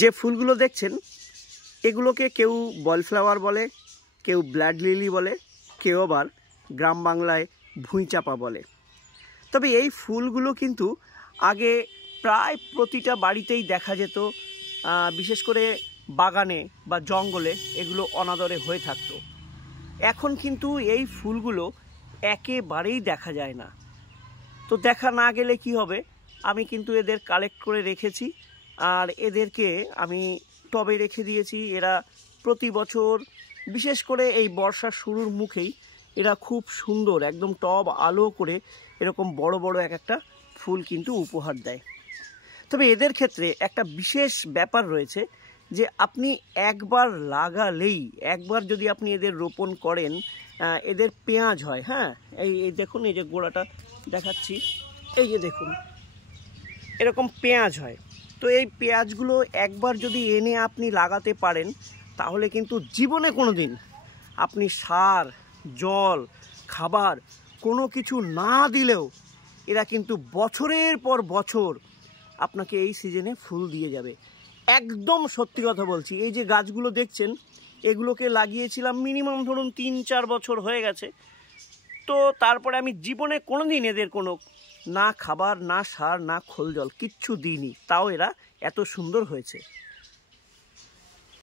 যে ফুলগুলো দেখছেন এগুলোকে কেউ বলফ্লাওয়ার বলে, কেউ ব্লাড লিলি বলে, কেউ আবার গ্রাম বাংলায় ভুঁইচাপা বলে। তবে এই ফুলগুলো কিন্তু আগে প্রায় প্রতিটা বাড়িতেই দেখা যেত, বিশেষ করে বাগানে বা জঙ্গলে এগুলো অনাদরে হয়ে থাকতো। এখন কিন্তু এই ফুলগুলো একেবারেই দেখা যায় না। তো দেখা না গেলে কি হবে, আমি কিন্তু এদের কালেক্ট করে রেখেছি আর এদেরকে আমি টবে রেখে দিয়েছি। এরা প্রতি বছর বিশেষ করে এই বর্ষার শুরুর মুখেই এরা খুব সুন্দর একদম টব আলো করে এরকম বড় বড় এক একটা ফুল কিন্তু উপহার দেয়। তবে এদের ক্ষেত্রে একটা বিশেষ ব্যাপার রয়েছে যে আপনি একবার লাগালেই, একবার যদি আপনি এদের রোপণ করেন, এদের পেঁয়াজ হয়। হ্যাঁ, এই দেখুন, এই যে গোড়াটা দেখাচ্ছি, এই যে দেখুন এরকম পেঁয়াজ হয়। তো এই পেঁয়াজগুলো একবার যদি এনে আপনি লাগাতে পারেন তাহলে কিন্তু জীবনে কোনো দিন আপনি সার, জল, খাবার কোনো কিছু না দিলেও এরা কিন্তু বছরের পর বছর আপনাকে এই সিজনে ফুল দিয়ে যাবে। একদম সত্যি কথা বলছি, এই যে গাছগুলো দেখছেন এগুলোকে লাগিয়েছিলাম মিনিমাম ধরুন 3-4 বছর হয়ে গেছে। তো তারপরে আমি জীবনে কোনো দিন এদের কোনো না খাবার, না সার, না খোল জল কিচ্ছু দিইনি, তাও এরা এত সুন্দর হয়েছে।